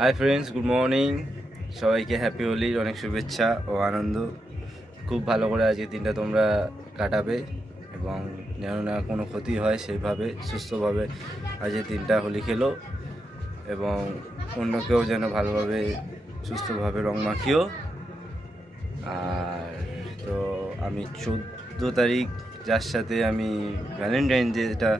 Hi friends, good morning. সবাইকে happy হোলির অনেক শুভেচ্ছা ও আনন্দ। খুব ভালো করে আজকের দিনটা তোমরা কাটাবে এবং যেন না কোনো ক্ষতি হয় সেইভাবে সুস্থভাবে আজকের দিনটা হোলি খেলো এবং অন্যকেও যেন ভালোভাবে সুস্থভাবে রং মাখিও। আর তো আমি 14 তারিখ যার সাথে আমি ভ্যালেন্টাইন ডেটা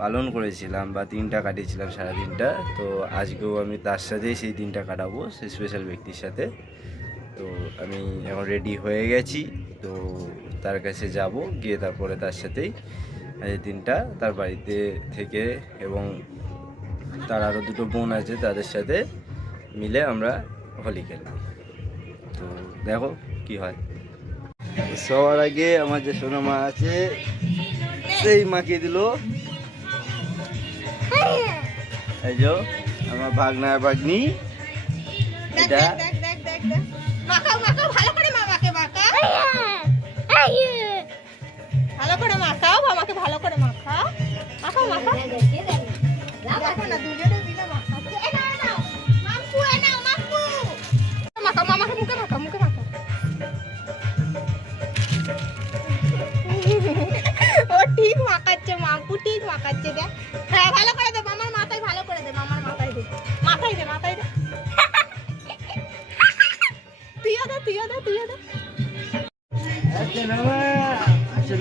পালন করেছিলাম বা দিনটা কাটিয়েছিলাম সারাদিনটা, তো আজকেও আমি তার সাথেই সেই দিনটা কাটাবো, সেই স্পেশাল ব্যক্তির সাথে। তো আমি এখন রেডি হয়ে গেছি, তো তার কাছে যাব, গিয়ে তারপরে তার সাথেই আজকের দিনটা তার বাড়িতে থেকে এবং তার আরও দুটো বোন আছে তাদের সাথে মিলে আমরা হোলি খেলব। তো দেখো কি হয়। সবার আগে আমার যে সোনা মা আছে সেই মাখিয়ে দিল। এই যে আমার ভাগনা ভাগ্নি, এটা মাখাও মাখাও ভালো করে, মামাকে মাখাও ভালো করে, মাখাও মামাকে ভালো করে, মাখাও মাখাও মাখাও। দেখো না দুজনে মিলে মাখাচ্ছে। এই নাও নাও মাম্পু, এই নাও মাম্পু, মাখাও মামাকে মুখে মাখাও, মুখে মাখাও। ও ঠিক মাখাচ্ছে, মাম্পু ঠিক মাখাচ্ছে। দেখ, হ্যাঁ ভালো করে দে, মামার মাথায় ভালো করে দে, মামার মাথায় দে, মাথায় দে, মাথায় দে। তুইও দে, তুইও দে, তুইও দে। আচ্ছা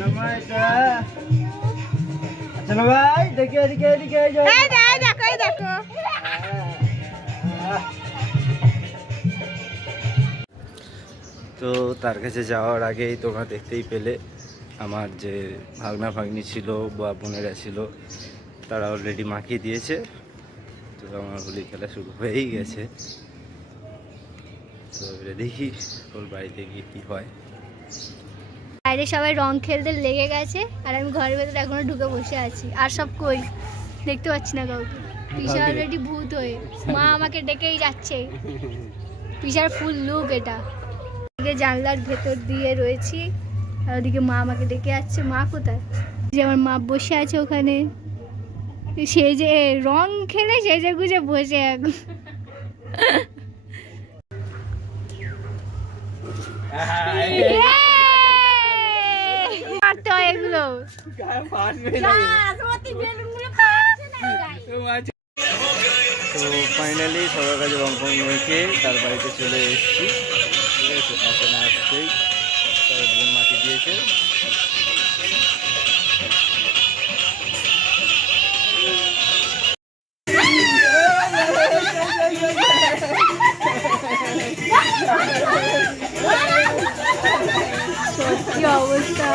না ভাই, দেখি এদিকে এদিকে। এই দেখো, এই দেখো। তো তার কাছে যাওয়ার আগেই তোমরা দেখতেই পেলে আমার যে ভাগনা ভাগ্নি ছিল বা বোনেরা ছিল তারা অলরেডি মাখিয়ে দিয়েছে। তো আমার হোলি খেলা শুরু হয়েই গেছে। তো এবারে দেখি ওর বাড়িতে গিয়ে কী হয়। বাইরে সবাই রং খেলতে লেগে গেছে আর আমি ঘরের ভেতরে এখনো ঢুকে বসে আছি। আর সব কই দেখতে পাচ্ছি না কাউকে। পিসা অলরেডি ভূত হয়ে, মা আমাকে ডেকেই যাচ্ছে। পিসার ফুল লুক এটা। এদিকে জানলার ভেতর দিয়ে রয়েছি আর ওদিকে মা আমাকে ডেকে যাচ্ছে। মা কোথায়? যে আমার মা বসে আছে ওখানে, সে যে রং খেলে সেজে গুজে বসে এখন। মারতে হয় এগুলো। তো ফাইনালি সবার কাছে রং ফং মেখে তার বাড়িতে চলে এসেছি। ঠিক আছে, এখন আসছেই তার বোন মাখিয়ে দিয়েছে। কি অবস্থা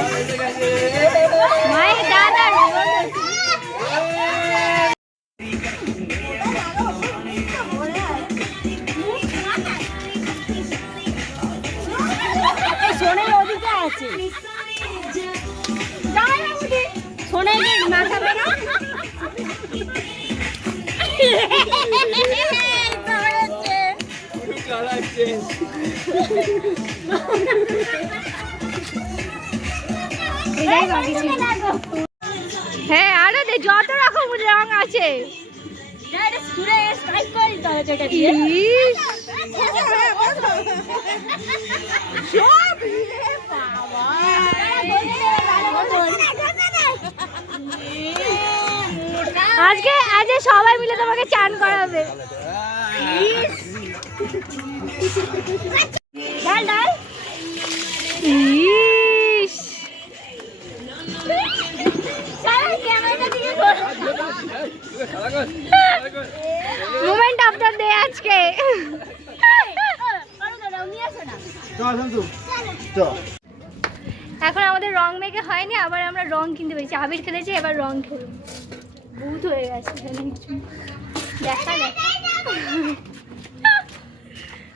মায়ের দাদা। সোনাই ওদিকে আছে, সোনাই মাখাবে না। হ্যাঁ, আরে যত রকম রং আছে। আজকে সবাই মিলে তোমাকে চান করাবে। মোমেন্ট অফ দ্য ডে আজকে। এখন আমাদের রং মেখে হয়নি, আবার আমরা রং কিনতে পেরেছি। আবির খেলেছি, এবার রং খেলব। ভূত হয়ে গেছে, দেখা যাক।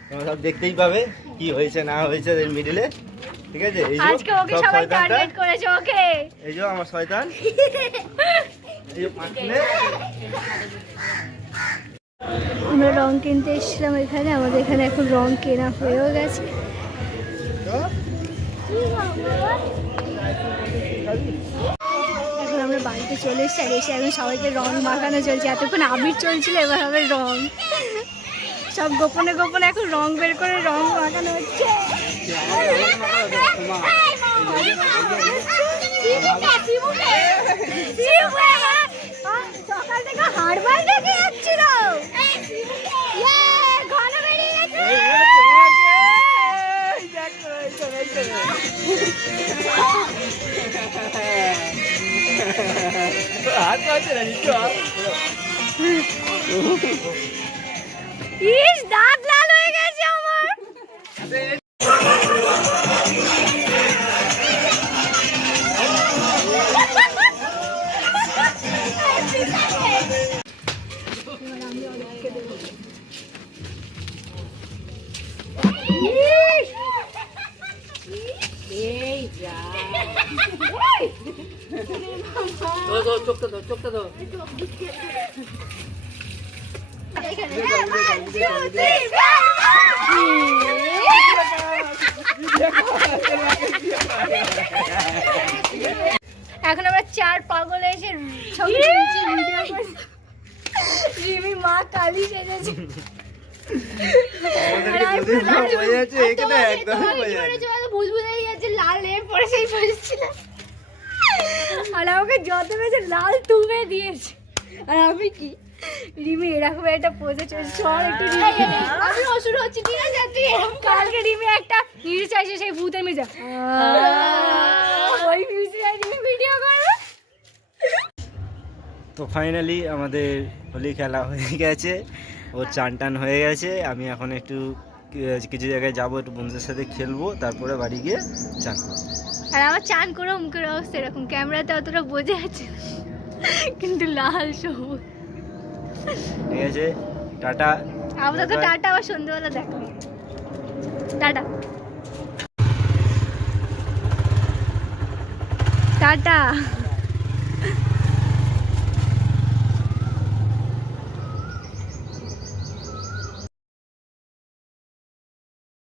তোমরা সব দেখতেই পাবে কি হয়েছে না হয়েছে এর মিডিলে। ঠিক আছে, এই যে আজকে ওকে সবাই টার্গেট করেছে। ওকে, এই যে আমার শয়তান, এই যে পাঁচলে। আমরা রং কিনতে এসেছিলাম এখানে। আমাদের এখানে এখন রং কেনা হয়েও গেছে। এখন আমরা বাড়িতে চলে এসেছি আর এসে এখন সবাইকে রং মাখানো চলছে। এতক্ষণ আবির চলছিল, এবার হবে রং। সব গোপনে গোপনে এখন রং বের করে রং মাখানো হচ্ছে। সকাল থেকে হাড়বাল দেখে যাচ্ছিল। ঘন বেরিয়ে গেছে। ইস, দাঁত লাল হয়ে গেছে আমার। চোখটা দাও এখন আমরা 4 পাগল এসে ছবি তুলছি, ভিডিও করছি। রিমি মা কালী সেজেছে। বুলবুলাই গেছে লাল এ পরে সেই পড়েছিল আর আমাকে যত বেশি লাল তুমে দিয়েছে। আর আমি কি রিমি এরকম একটা পোজে চলছে। চল একটু আমি অসুর হচ্ছি, ঠিক আছে? তুই কালকে রিমি একটা নিউজ চাইছে, সেই ভূতের মির্জা ওই মিউজিক রিমি ভিডিও করবে। তো ফাইনালি আমাদের হোলি খেলা হয়ে গেছে, ওর চান টান হয়ে গেছে। আমি এখন একটু কিছু জায়গায় যাবো, একটু বন্ধুদের সাথে খেলবো, তারপরে বাড়ি গিয়ে চান করবো। আর আমার চান করে মুখের অবস্থা এরকম, ক্যামেরাতে অতটা বোঝা যাচ্ছে না, কিন্তু লাল সবুজ। ঠিক আছে, টাটা। আপাতত টাটা, আবার সন্ধ্যেবেলা দেখা। Tata tata.